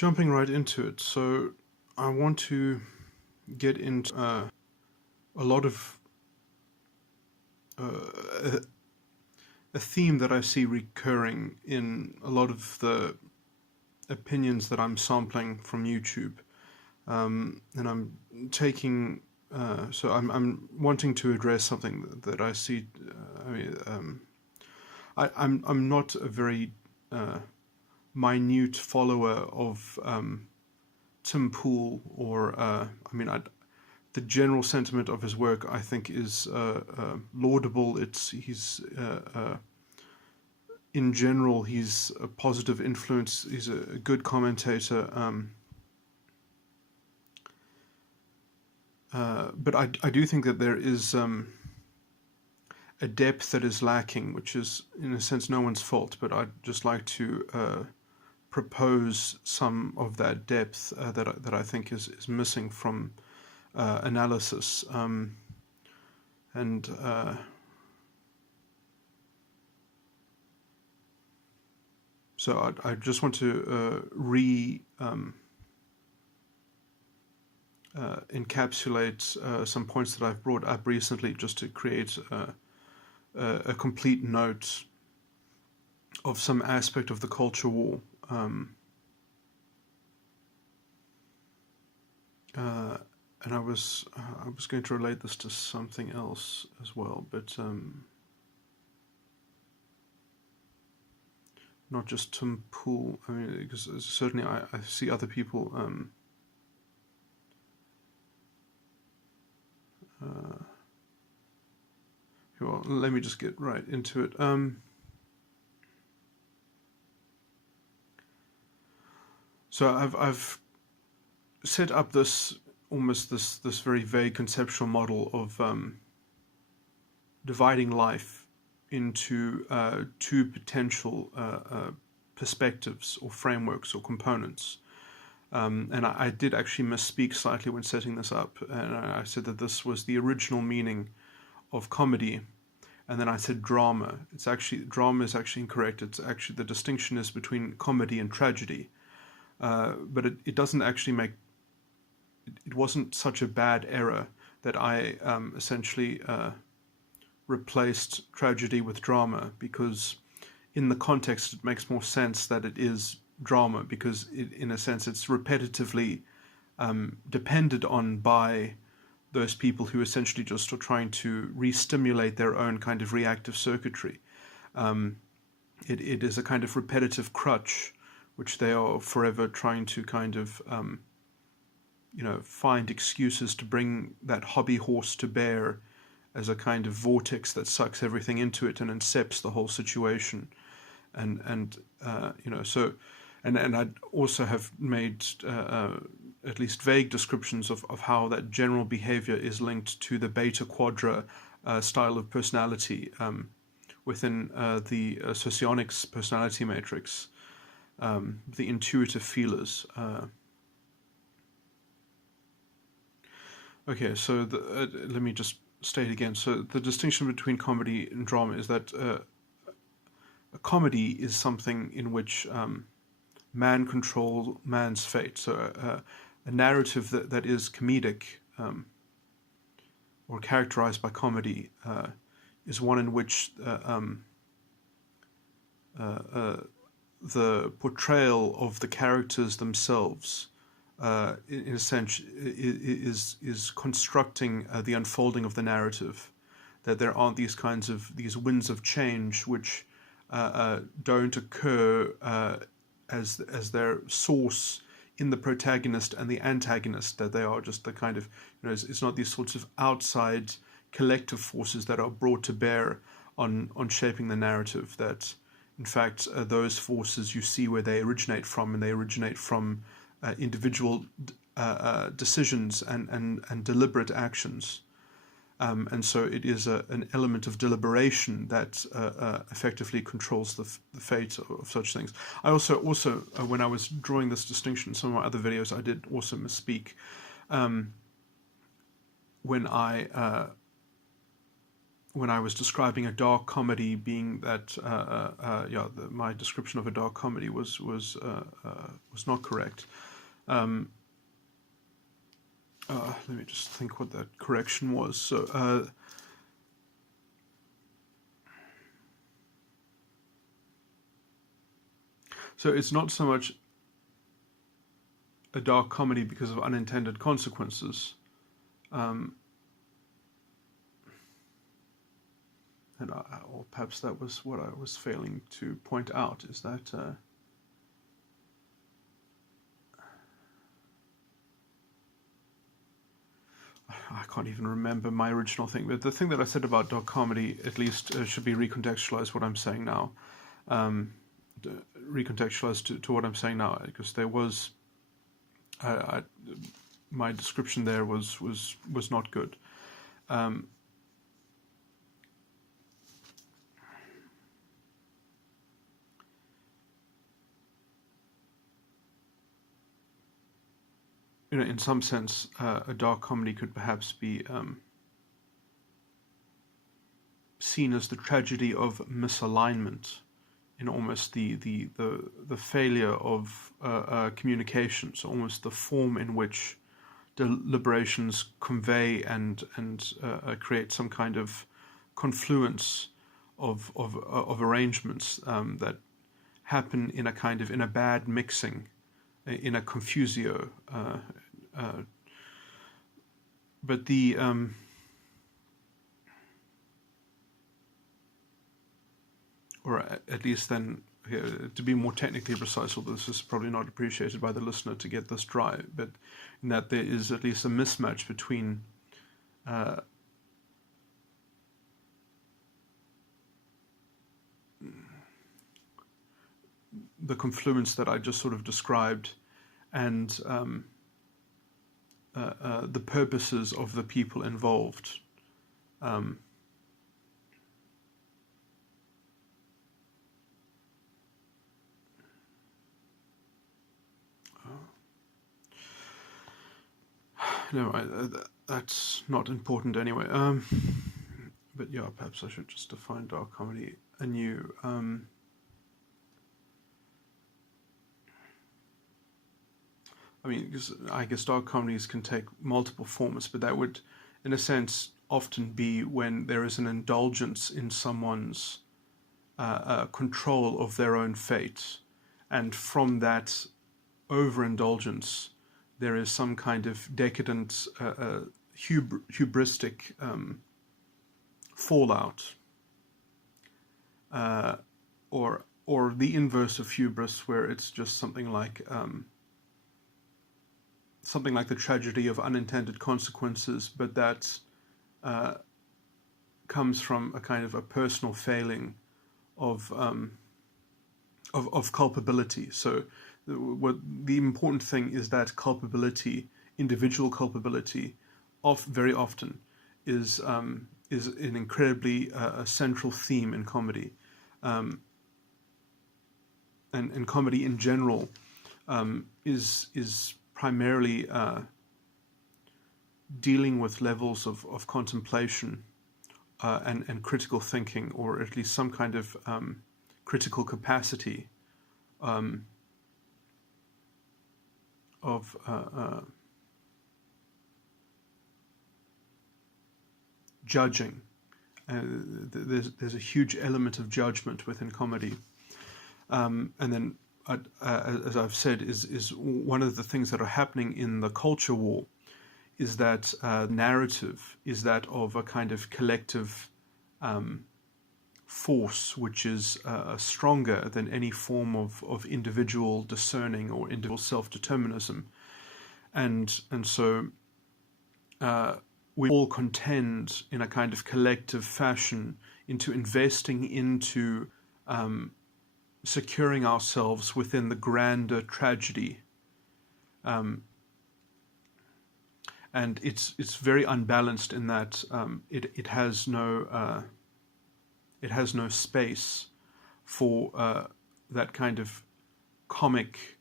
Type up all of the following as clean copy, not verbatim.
Jumping right into it, so I want to get into a lot of a theme that I see recurring in a lot of the opinions that I'm sampling from YouTube, and I'm taking. I'm wanting to address something that I see. I'm not a very minute follower of Tim Pool or the general sentiment of his work I think is laudable. He's in general he's a positive influence. He's a good commentator. But I do think that there is a depth that is lacking, which is in a sense no one's fault. But I'd just like to propose some of that depth that I think is missing from analysis, and so I just want to encapsulate some points that I've brought up recently, just to create a complete note of some aspect of the culture war. And I was going to relate this to something else as well, but not just Tim Pool. I mean, because certainly I see other people. Well, let me just get right into it. So I've set up this very vague conceptual model of dividing life into two potential perspectives or frameworks or components. And I did actually misspeak slightly when setting this up, and I said that this was the original meaning of comedy, and then I said drama. Drama is actually incorrect. It's actually, the distinction is between comedy and tragedy, but it doesn't actually make. It wasn't such a bad error that I essentially replaced tragedy with drama, because in the context it makes more sense that it is drama, because in a sense it's repetitively depended on by those people who essentially just are trying to re-stimulate their own kind of reactive circuitry. It is a kind of repetitive crutch which they are forever trying to kind of find excuses to bring that hobby horse to bear as a kind of vortex that sucks everything into it and incepts the whole situation. And I'd also have made at least vague descriptions of how that general behavior is linked to the beta quadra style of personality within the Socionics personality matrix, the intuitive feelers. Okay, so let me just state again. So the distinction between comedy and drama is that a comedy is something in which man controls man's fate. So a narrative that is comedic or characterized by comedy is one in which the portrayal of the characters themselves in a sense is constructing the unfolding of the narrative, that there aren't these winds of change which don't occur as their source in the protagonist and the antagonist, that they are just the kind of, it's not these sorts of outside collective forces that are brought to bear on shaping the narrative, that in fact those forces you see where they originate from, and they originate from individual decisions and deliberate actions. And so it is an element of deliberation that effectively controls the fate of such things. I also when I was drawing this distinction in some of my other videos, I did also misspeak when I when I was describing a dark comedy being that my description of a dark comedy was not correct. Let me just think what that correction was. So it's not so much a dark comedy because of unintended consequences. Or perhaps that was what I was failing to point out, is that I can't even remember my original thing, but the thing that I said about dark comedy at least should be recontextualized what I'm saying now. Recontextualized to what I'm saying now, because there was my description there was not good. In some sense, a dark comedy could perhaps be seen as the tragedy of misalignment, in almost the failure of communication, so almost the form in which deliberations convey and create some kind of confluence of arrangements that happen in a bad mixing, in a confusio, but the or at least then, to be more technically precise, although this is probably not appreciated by the listener to get this dry, but in that there is at least a mismatch between the confluence that I just sort of described and the purposes of the people involved. No, that's not important anyway. But yeah, perhaps I should just define dark comedy anew. I mean, because I guess dark comedies can take multiple forms, but that would, in a sense, often be when there is an indulgence in someone's control of their own fate, and from that overindulgence, there is some kind of decadent, hubristic fallout, or the inverse of hubris, where it's just something like the tragedy of unintended consequences, but that comes from a kind of a personal failing of culpability. So what the important thing is that culpability, individual culpability, very often is an incredibly central theme in comedy, and comedy in general is primarily dealing with levels of contemplation and critical thinking, or at least some kind of critical capacity of judging. There's a huge element of judgment within comedy, and then as I've said, is one of the things that are happening in the culture war, is that narrative is that of a kind of collective force, which is stronger than any form of individual discerning or individual self-determinism, and so we all contend in a kind of collective fashion into investing into securing ourselves within the grander tragedy, and it's very unbalanced in that it has no space for that kind of comic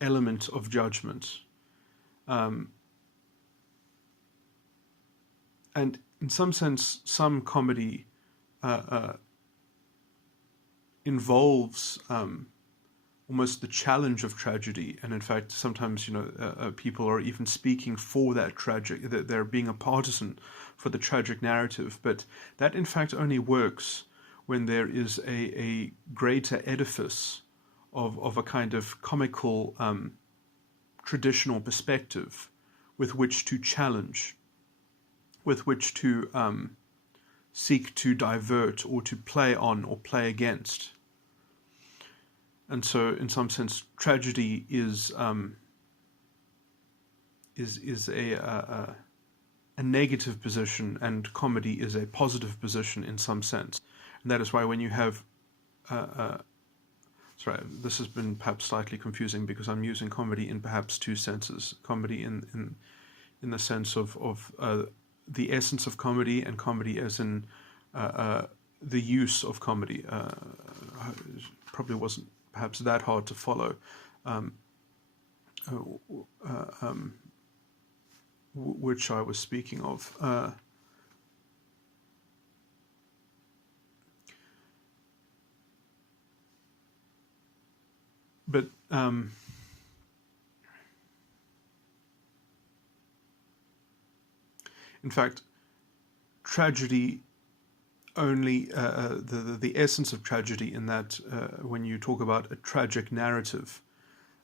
element of judgment. And in some sense, some comedy involves almost the challenge of tragedy, and in fact, sometimes people are even speaking for that tragic, that they're being a partisan for the tragic narrative. But that, in fact, only works when there is a greater edifice of a kind of comical traditional perspective with which to challenge, with which to seek to divert or to play on or play against. And so, in some sense, tragedy is a negative position, and comedy is a positive position in some sense. And that is why when you have sorry, this has been perhaps slightly confusing because I'm using comedy in perhaps two senses. Comedy in the sense of the essence of comedy, and comedy as in the use of comedy. Probably wasn't perhaps that hard to follow, which I was speaking of. But in fact, tragedy only the essence of tragedy in that when you talk about a tragic narrative,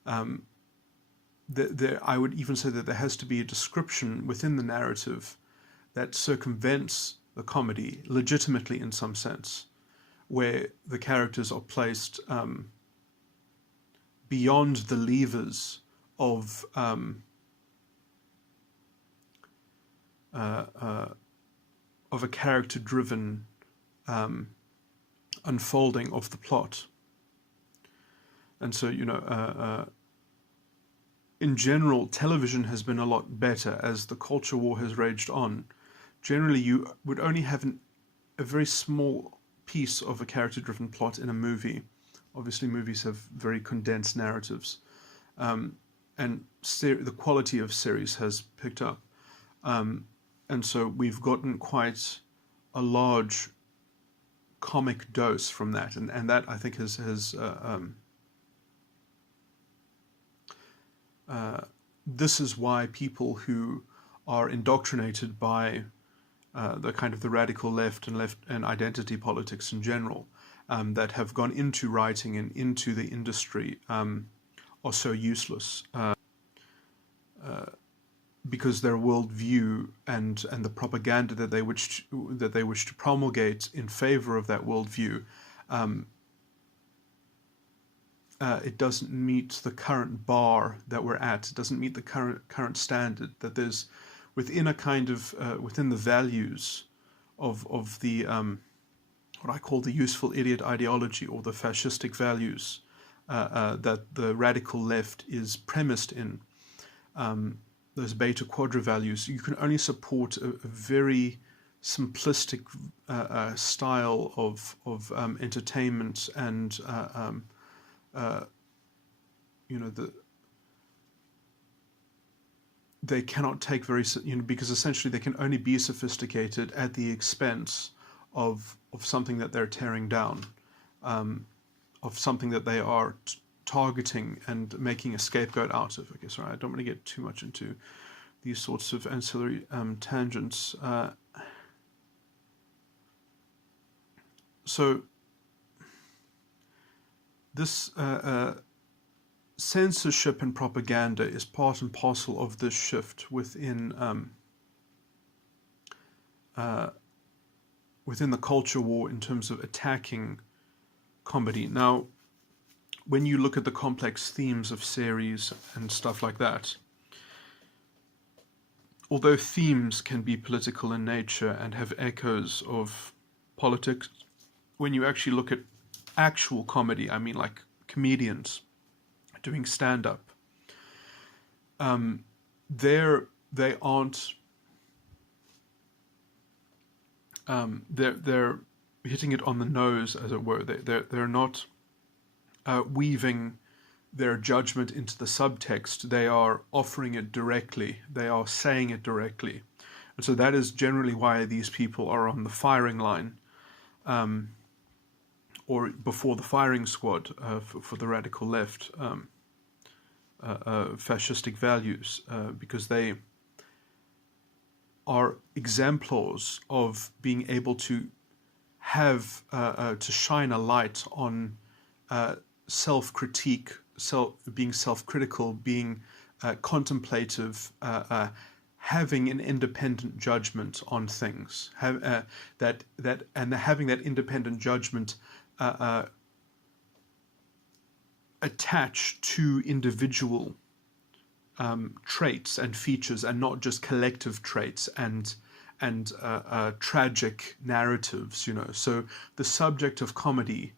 I would even say that there has to be a description within the narrative that circumvents the comedy legitimately in some sense, where the characters are placed beyond the levers of a character-driven unfolding of the plot. And so, in general, television has been a lot better as the culture war has raged on. Generally, you would only have a very small piece of a character-driven plot in a movie. Obviously, movies have very condensed narratives, and the quality of series has picked up. And so we've gotten quite a large comic dose from that, and that I think has this is why people who are indoctrinated by the kind of the radical left and identity politics in general, that have gone into writing and into the industry, are so useless. Because their worldview and the propaganda that they wish to promulgate in favor of that worldview, it doesn't meet the current bar that we're at. It doesn't meet the current standard that there's within a kind of within the values of the what I call the useful idiot ideology, or the fascistic values that the radical left is premised in. Those beta quadra values, you can only support a very simplistic style of entertainment, and they cannot take because essentially they can only be sophisticated at the expense of something that they're tearing down, of something that they are targeting and making a scapegoat out of. Okay, sorry, I don't want to get too much into these sorts of ancillary tangents. So this censorship and propaganda is part and parcel of this shift within the culture war in terms of attacking comedy. Now, when you look at the complex themes of series and stuff like that, although themes can be political in nature and have echoes of politics, when you actually look at actual comedy, I mean like comedians doing stand-up, they aren't they're hitting it on the nose, as it were. They're not weaving their judgment into the subtext. They are offering it directly. They are saying it directly. And so that is generally why these people are on the firing line, or before the firing squad, for the radical left, fascistic values, because they are exemplars of being able to have to shine a light on self-critique, being self-critical, being contemplative, having an independent judgment on things, having that independent judgment attached to individual traits and features, and not just collective traits and tragic narratives. So the subject of comedy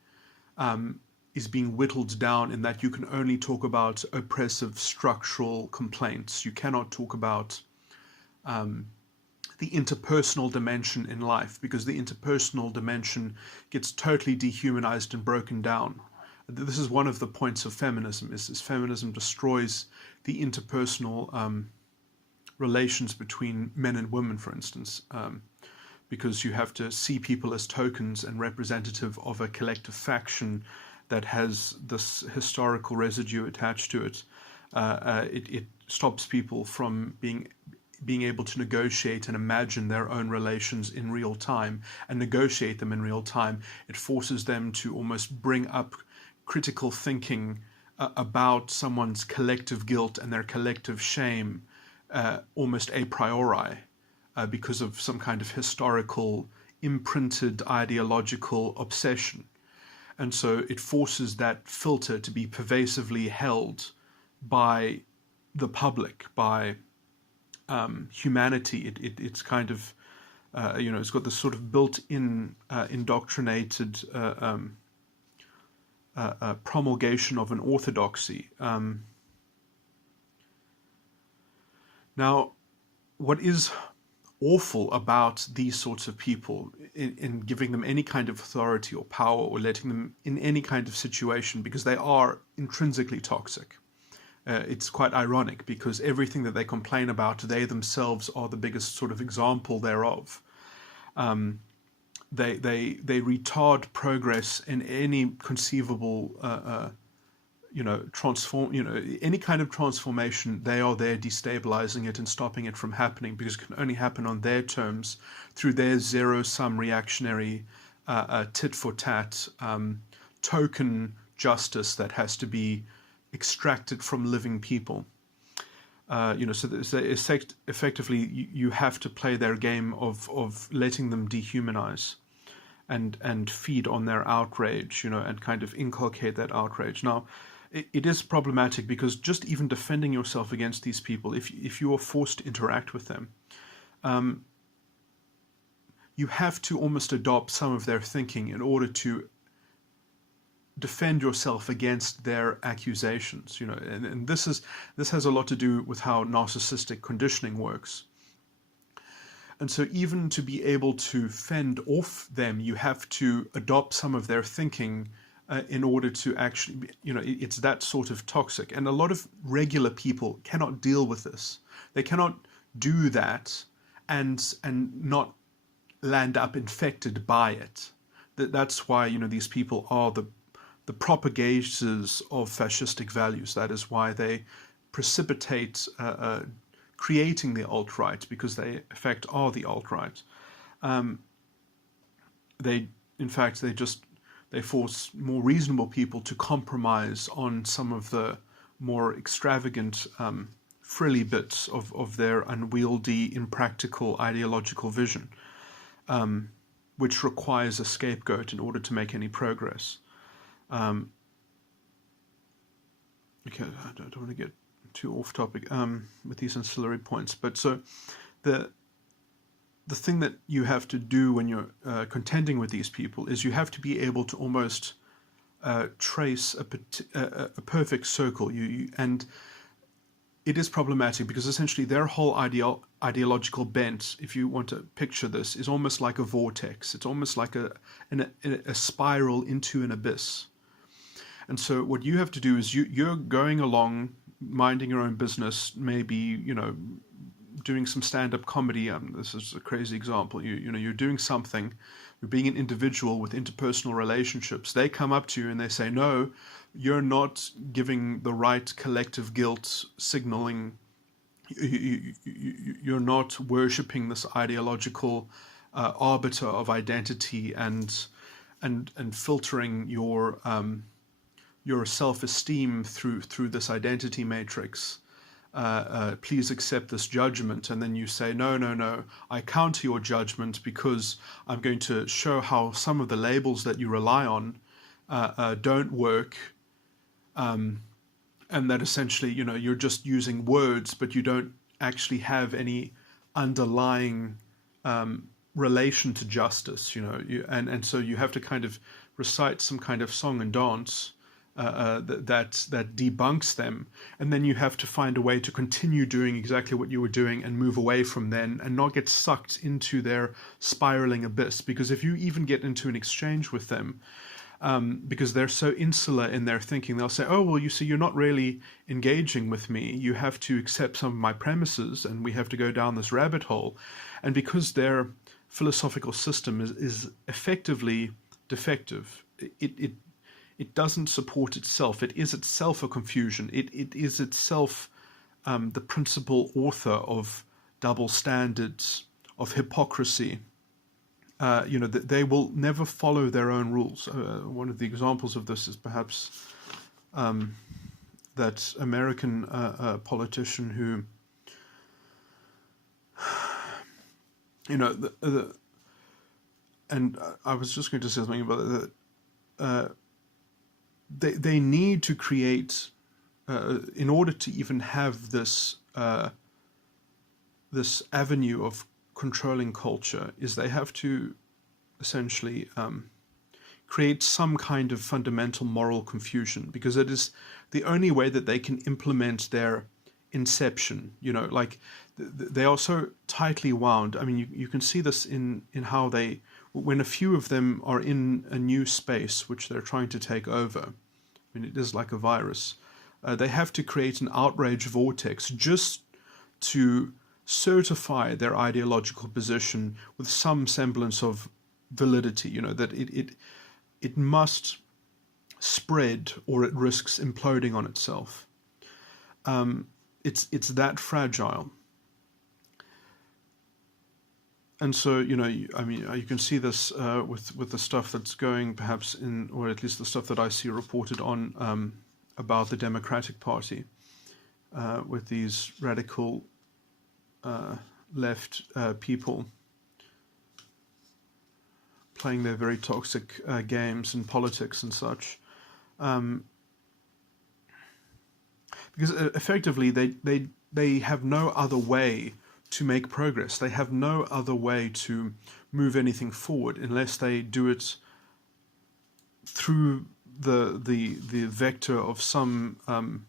is being whittled down in that you can only talk about oppressive structural complaints. You cannot talk about the interpersonal dimension in life, because the interpersonal dimension gets totally dehumanized and broken down. This is one of the points of feminism, is feminism destroys the interpersonal relations between men and women, for instance, because you have to see people as tokens and representative of a collective faction that has this historical residue attached to it. It stops people from being able to negotiate and imagine their own relations in real time and negotiate them in real time. It forces them to almost bring up critical thinking about someone's collective guilt and their collective shame almost a priori, because of some kind of historical imprinted ideological obsession. And so it forces that filter to be pervasively held by the public, by humanity. It's kind of, it's got this sort of built-in indoctrinated promulgation of an orthodoxy. Now, what is awful about these sorts of people in giving them any kind of authority or power, or letting them in any kind of situation, because they are intrinsically toxic. It's quite ironic, because everything that they complain about, they themselves are the biggest sort of example thereof. They retard progress in any conceivable any kind of transformation. They are there destabilizing it and stopping it from happening, because it can only happen on their terms, through their zero-sum reactionary tit-for-tat token justice that has to be extracted from living people. So effectively you have to play their game of letting them dehumanize and feed on their outrage, and kind of inculcate that outrage. Now, it is problematic, because just even defending yourself against these people, if you are forced to interact with them, you have to almost adopt some of their thinking in order to defend yourself against their accusations. And this has a lot to do with how narcissistic conditioning works. And so even to be able to fend off them, you have to adopt some of their thinking in order to actually, it's that sort of toxic. And a lot of regular people cannot deal with this. They cannot do that and not land up infected by it. That's why, these people are the propagators of fascistic values. That is why they precipitate creating the alt-right, because they, in fact, are the alt-right. They force more reasonable people to compromise on some of the more extravagant, frilly bits of their unwieldy, impractical ideological vision, which requires a scapegoat in order to make any progress. Okay, I don't want to get too off topic with these ancillary points, but so the thing that you have to do when you're contending with these people is you have to be able to almost trace a perfect circle. And it is problematic, because essentially their whole ideological bent, if you want to picture this, is almost like a vortex. It's almost like a spiral into an abyss. And so what you have to do is you're going along, minding your own business, maybe, doing some stand-up comedy. This is a crazy example. You're doing something. You're being an individual with interpersonal relationships. They come up to you and they say, "No, you're not giving the right collective guilt signaling. You're not worshipping this ideological arbiter of identity and filtering your self-esteem through this identity matrix. Please accept this judgment." And then you say, no, I counter your judgment because I'm going to show how some of the labels that you rely on don't work, and that essentially, you're just using words, but you don't actually have any underlying relation to justice, and so you have to kind of recite some kind of song and dance that debunks them, and then you have to find a way to continue doing exactly what you were doing and move away from them and not get sucked into their spiraling abyss. Because if you even get into an exchange with them, because they're so insular in their thinking, they'll say, "Oh, well, you see, you're not really engaging with me. You have to accept some of my premises, and we have to go down this rabbit hole." And because their philosophical system is effectively defective, it doesn't support itself. It is itself a confusion. It is itself the principal author of double standards, of hypocrisy. They will never follow their own rules. One of the examples of this is perhaps that American politician who, and I was just going to say something about that. They need to create, in order to even have this this avenue of controlling culture, is they have to essentially create some kind of fundamental moral confusion, because it is the only way that they can implement their inception. Like they are so tightly wound. I mean, you can see this in how they, when a few of them are in a new space which they're trying to take over, I mean, it is like a virus, they have to create an outrage vortex just to certify their ideological position with some semblance of validity, that it must spread or it risks imploding on itself. It's that fragile. And so, I mean, you can see this with the stuff that's going perhaps in, or at least the stuff that I see reported on about the Democratic Party, with these radical left people playing their very toxic games in politics and such. Because effectively they have no other way to make progress. They have no other way to move anything forward unless they do it through the vector of some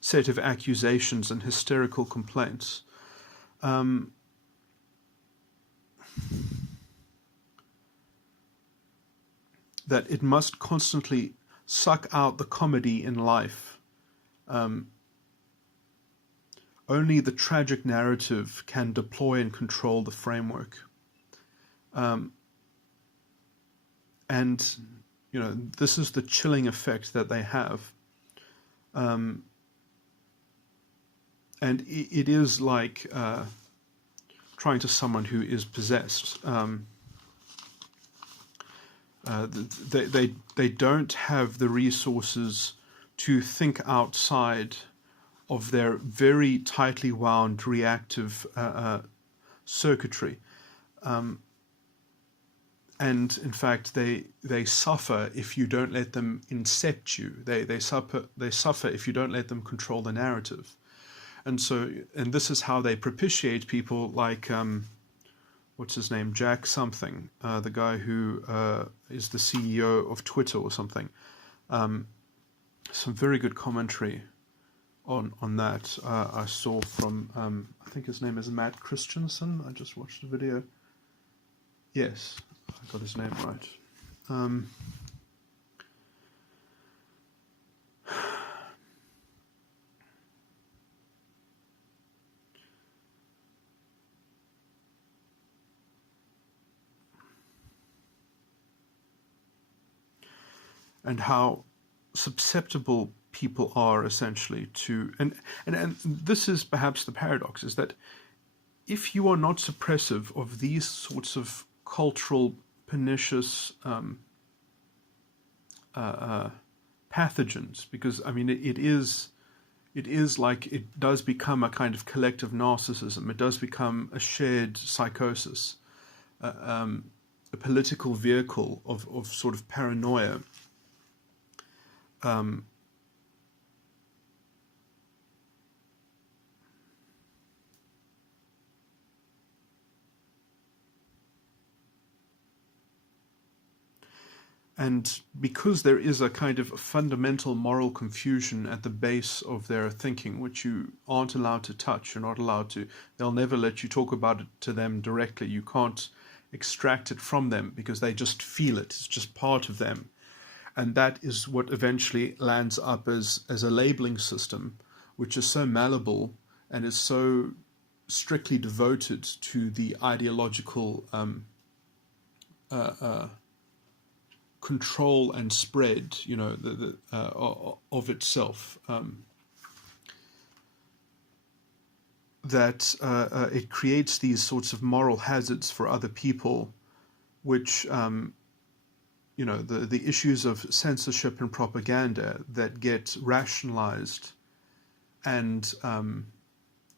set of accusations and hysterical complaints. That it must constantly suck out the comedy in life. Only the tragic narrative can deploy and control the framework. And, this is the chilling effect that they have. And it is like trying to someone who is possessed. They don't have the resources to think outside of their very tightly wound reactive circuitry, and in fact they suffer if you don't let them incept you. They suffer if you don't let them control the narrative, and this is how they propitiate people like what's his name, Jack something, the guy who is the CEO of Twitter or something. Some very good commentary on that I saw from, I think his name is Matt Christensen. I just watched the video. Yes, I got his name right. and how susceptible people are essentially to, and this is perhaps the paradox, is that if you are not suppressive of these sorts of cultural pernicious pathogens, because I mean it is like it does become a kind of collective narcissism. It does become a shared psychosis, a political vehicle of sort of paranoia. And because there is a kind of fundamental moral confusion at the base of their thinking, which you aren't allowed to touch, you're not allowed to, they'll never let you talk about it to them directly. You can't extract it from them because they just feel it. It's just part of them. And that is what eventually lands up as a labeling system, which is so malleable and is so strictly devoted to the ideological control and spread, you know, of itself, that it creates these sorts of moral hazards for other people, which, you know, the issues of censorship and propaganda that get rationalized and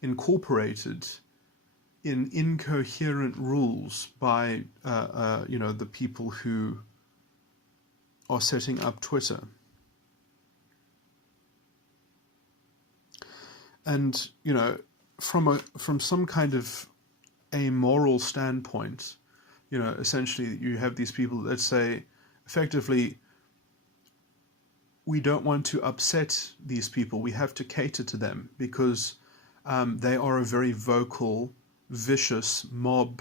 incorporated in incoherent rules by, you know, the people who are setting up Twitter. And, you know, from some kind of amoral standpoint, you know, essentially you have these people that say, effectively, we don't want to upset these people. We have to cater to them because they are a very vocal, vicious mob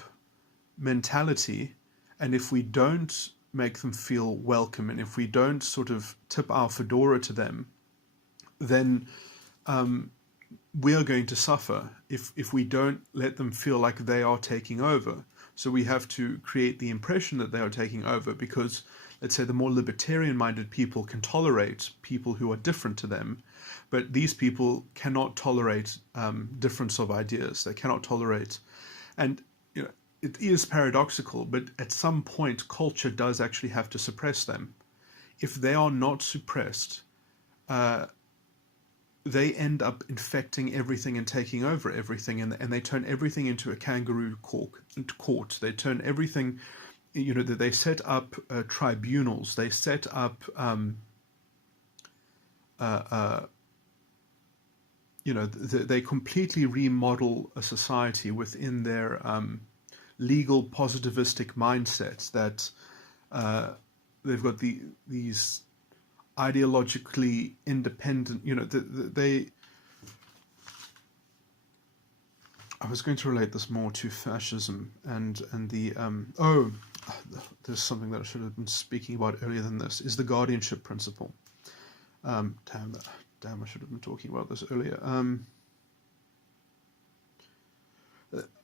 mentality. And if we don't make them feel welcome, and if we don't sort of tip our fedora to them, then we are going to suffer if we don't let them feel like they are taking over. So we have to create the impression that they are taking over because, let's say, the more libertarian-minded people can tolerate people who are different to them, but these people cannot tolerate difference of ideas. They cannot tolerate, and you know, it is paradoxical, but at some point, culture does actually have to suppress them. If they are not suppressed, they end up infecting everything and taking over everything, and they turn everything into a kangaroo court. They turn everything, you know, they set up tribunals. They set up, you know, they completely remodel a society within their legal positivistic mindsets that they've got these ideologically independent, you know, I was going to relate this more to fascism and the there's something that I should have been speaking about earlier than this, is the guardianship principle. Damn, I should have been talking about this earlier.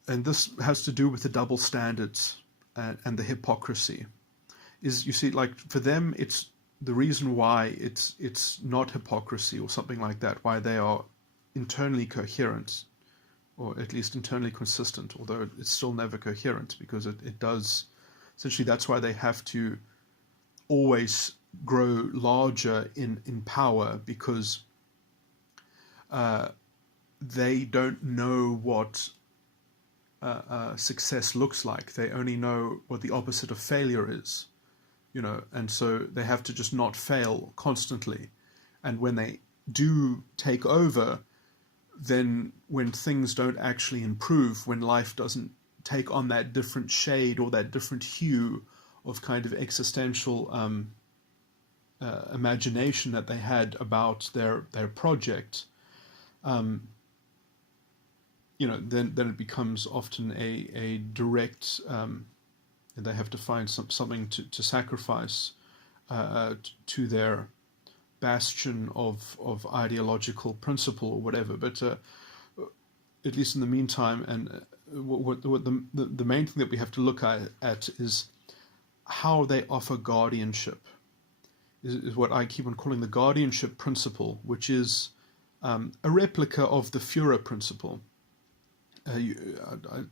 And this has to do with the double standards and the hypocrisy. Is, you see, like for them, it's the reason why it's not hypocrisy or something like that, why they are internally coherent, or at least internally consistent, although it's still never coherent, because it does, essentially that's why they have to always grow larger in power, because they don't know what success looks like. They only know what the opposite of failure is. You know, and so they have to just not fail constantly. And when they do take over, then when things don't actually improve, when life doesn't take on that different shade or that different hue of kind of existential imagination that they had about their project, you know, then it becomes often a direct and they have to find something to sacrifice to their bastion of ideological principle or whatever. But at least in the meantime, and what the main thing that we have to look at is how they offer guardianship. is what I keep on calling the guardianship principle, which is a replica of the Führer principle. I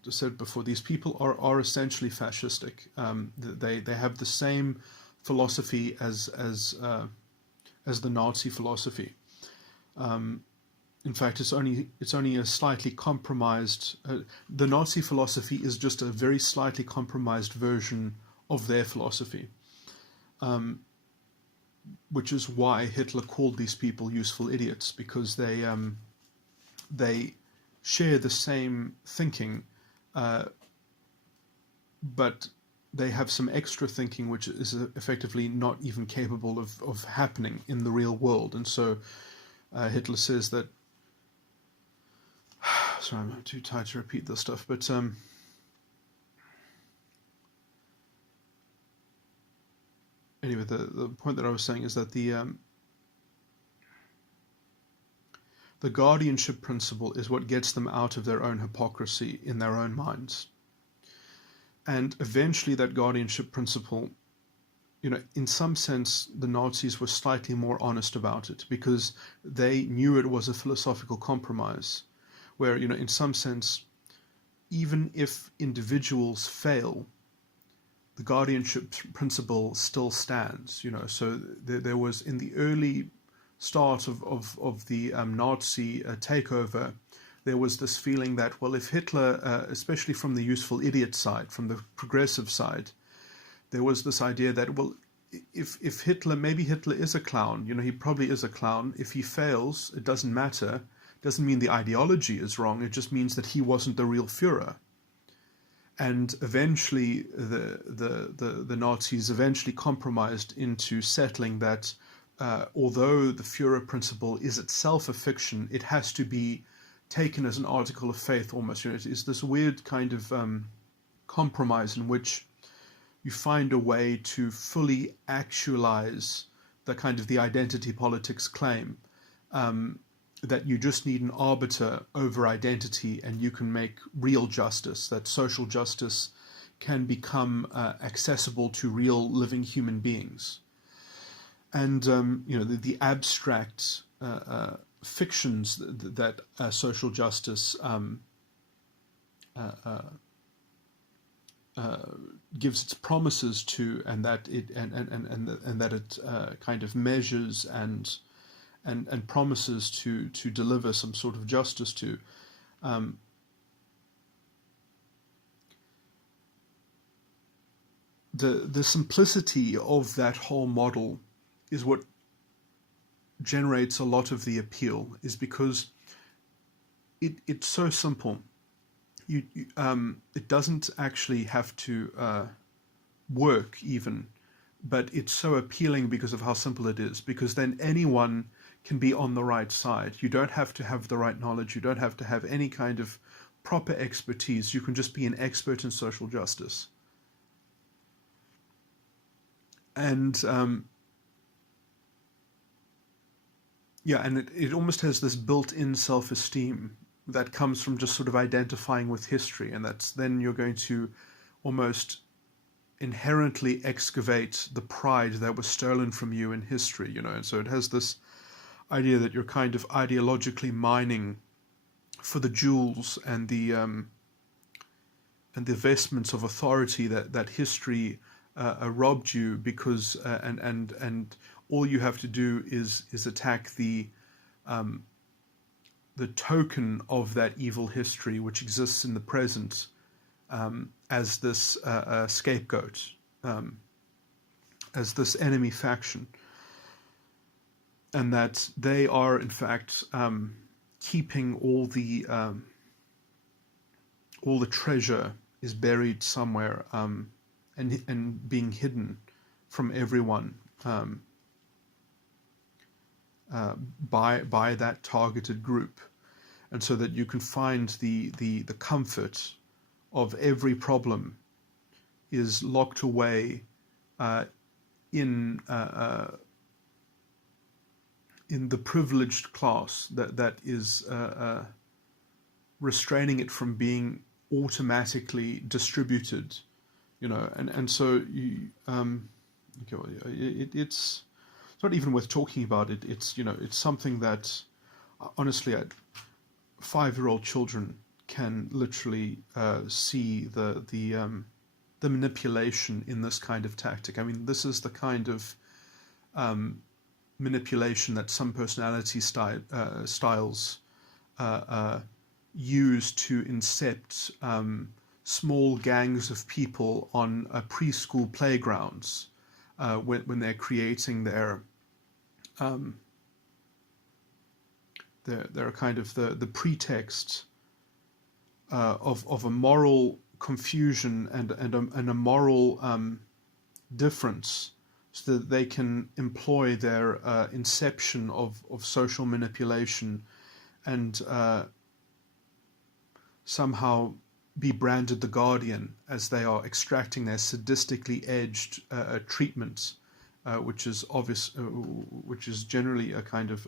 said before, these people are essentially fascistic. They have the same philosophy as the Nazi philosophy. In fact, it's only a slightly compromised. The Nazi philosophy is just a very slightly compromised version of their philosophy, which is why Hitler called these people useful idiots, because they share the same thinking, but they have some extra thinking which is effectively not even capable of happening in the real world. And so Hitler says that, sorry, I'm too tired to repeat this stuff, but anyway, the point that I was saying is that the guardianship principle is what gets them out of their own hypocrisy in their own minds. And eventually that guardianship principle, in some sense, the Nazis were slightly more honest about it, because they knew it was a philosophical compromise where, in some sense, even if individuals fail, the guardianship principle still stands, So there was, in the early start of the Nazi takeover, there was this feeling that, well, if Hitler, especially from the useful idiot side, from the progressive side, there was this idea that, well, if Hitler, maybe Hitler is a clown, he probably is a clown. If he fails, it doesn't matter. It doesn't mean the ideology is wrong. It just means that he wasn't the real Führer. And eventually, the Nazis eventually compromised into settling that although the Führer principle is itself a fiction, it has to be taken as an article of faith almost. It is this weird kind of compromise in which you find a way to fully actualize the identity politics claim, that you just need an arbiter over identity and you can make real justice, that social justice can become accessible to real living human beings. And the abstract fictions that social justice gives its promises to, and that it and that it kind of measures and promises to deliver some sort of justice to. The simplicity of that whole model is what generates a lot of the appeal, is because it's so simple. It doesn't actually have to work even, but it's so appealing because of how simple it is, because then anyone can be on the right side. You don't have to have the right knowledge. You don't have to have any kind of proper expertise. You can just be an expert in social justice. And and it almost has this built-in self-esteem that comes from just sort of identifying with history, and that's then you're going to almost inherently excavate the pride that was stolen from you in history, and so it has this idea that you're kind of ideologically mining for the jewels and the vestments of authority that history robbed you, because and all you have to do is attack the token of that evil history which exists in the present, as this scapegoat, as this enemy faction, and that they are in fact keeping all the treasure is buried somewhere, and being hidden from everyone by that targeted group, and so that you can find the comfort of every problem is locked away in the privileged class that is restraining it from being automatically distributed, and so you, it's it's not even worth talking about it. It's, it's something that honestly, 5-year-old children can literally see the manipulation in this kind of tactic. I mean, this is the kind of manipulation that some personality styles use to incept small gangs of people on preschool playgrounds when they're creating their kind of the pretext of a moral confusion and a moral difference, so that they can employ their inception of social manipulation and somehow be branded the guardian as they are extracting their sadistically edged treatment, which is obvious, which is generally a kind of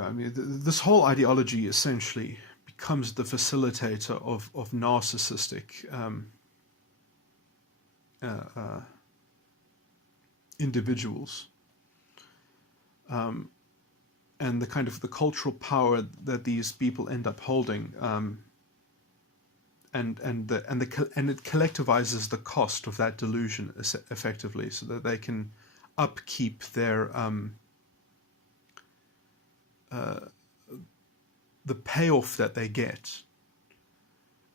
I mean, this whole ideology essentially becomes the facilitator of narcissistic individuals, and the kind of the cultural power that these people end up holding, and it collectivizes the cost of that delusion effectively, so that they can upkeep their the payoff that they get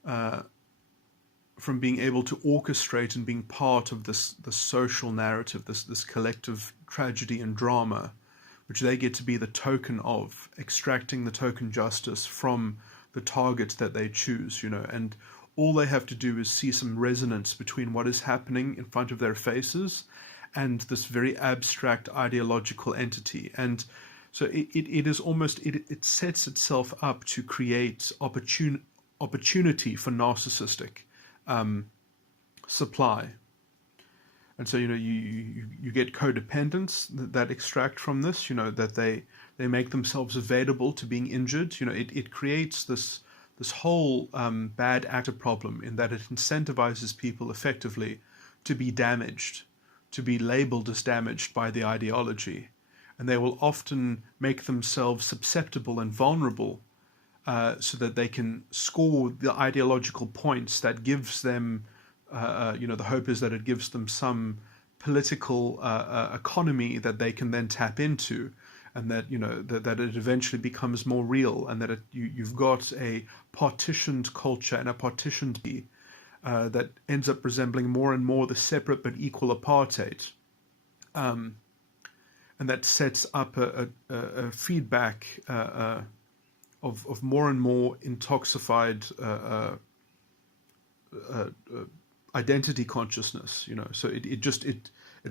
from being able to orchestrate and being part of this social narrative, this collective tragedy and drama, which they get to be the token of, extracting the token justice from the target that they choose, and all they have to do is see some resonance between what is happening in front of their faces and this very abstract ideological entity. And so it is almost, it sets itself up to create opportunity for narcissistic supply. And so, you get codependents that extract from this, that they make themselves available to being injured. It creates this whole bad actor problem, in that it incentivizes people effectively to be damaged, to be labeled as damaged by the ideology. And they will often make themselves susceptible and vulnerable so that they can score the ideological points that gives them, the hope is that it gives them some political economy that they can then tap into, and that, that it eventually becomes more real, and that you've got a partitioned culture and a partitioned that ends up resembling more and more the separate but equal apartheid. And that sets up a feedback of more and more intoxicated identity consciousness. So it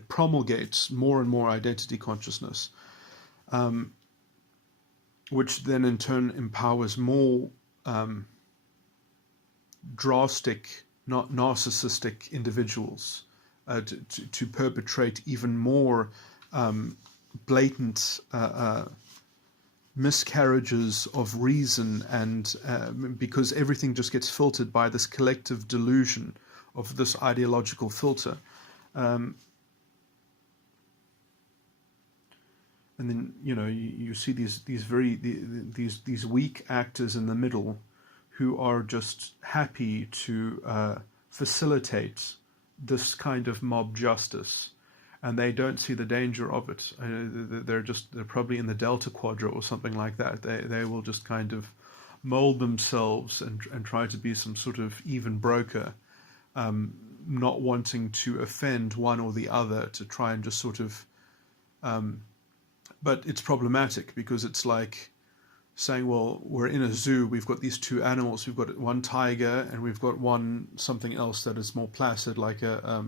promulgates more and more identity consciousness, which then in turn empowers more drastic, not narcissistic individuals to perpetrate even more blatant miscarriages of reason, and because everything just gets filtered by this collective delusion of this ideological filter. And then you see these weak actors in the middle, who are just happy to facilitate this kind of mob justice, and they don't see the danger of it. They're probably in the Delta Quadrant or something like that. They will just kind of mold themselves and try to be some sort of even broker, not wanting to offend one or the other, to try and just sort of. But it's problematic, because it's like saying, well, we're in a zoo, we've got these two animals, we've got one tiger and we've got one something else that is more placid, like a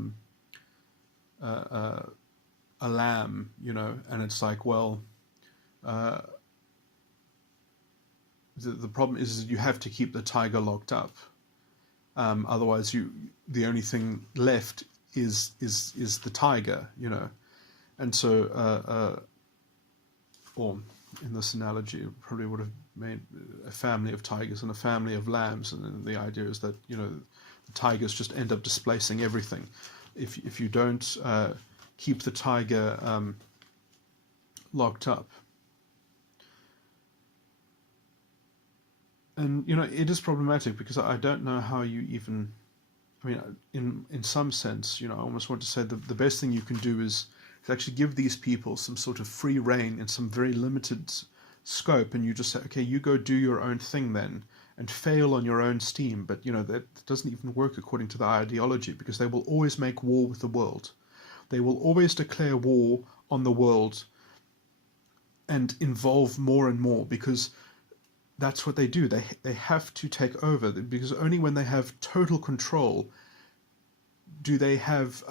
lamb, and it's like, well, the problem is you have to keep the tiger locked up, otherwise the only thing left is the tiger, and so or in this analogy, it probably would have made a family of tigers and a family of lambs, and then the idea is that the tigers just end up displacing everything. If you don't keep the tiger locked up. And it is problematic because I don't know how you even. I mean, in some sense, I almost want to say the best thing you can do is actually give these people some sort of free rein in some very limited scope, and you just say, okay, you go do your own thing then, and fail on your own steam. But that doesn't even work according to the ideology, because they will always make war with the world. They will always declare war on the world and involve more and more, because that's what they do. They have to take over, because only when they have total control do they have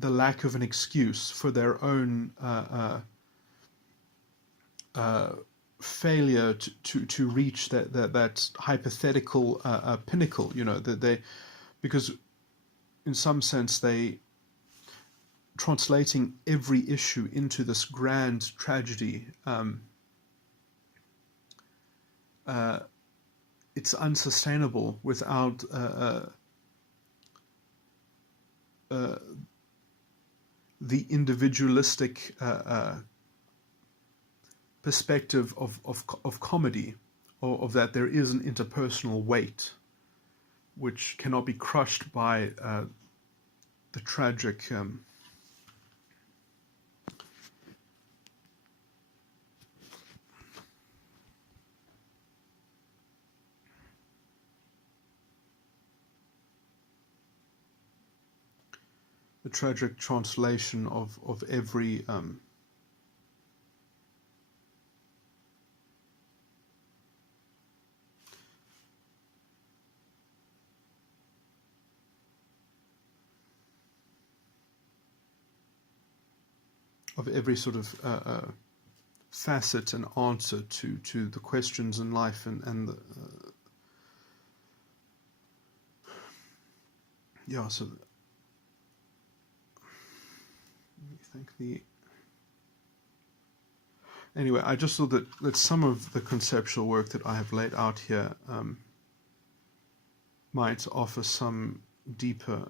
the lack of an excuse for their own failure to reach that hypothetical pinnacle. Because in some sense they translating every issue into this grand tragedy. It's unsustainable without the individualistic perspective of comedy, or of that there is an interpersonal weight which cannot be crushed by the tragic translation of every sort of facet and answer to the questions in life, and the, so I think anyway, I just thought that some of the conceptual work that I have laid out here might offer some deeper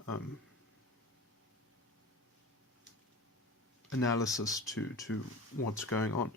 analysis to what's going on.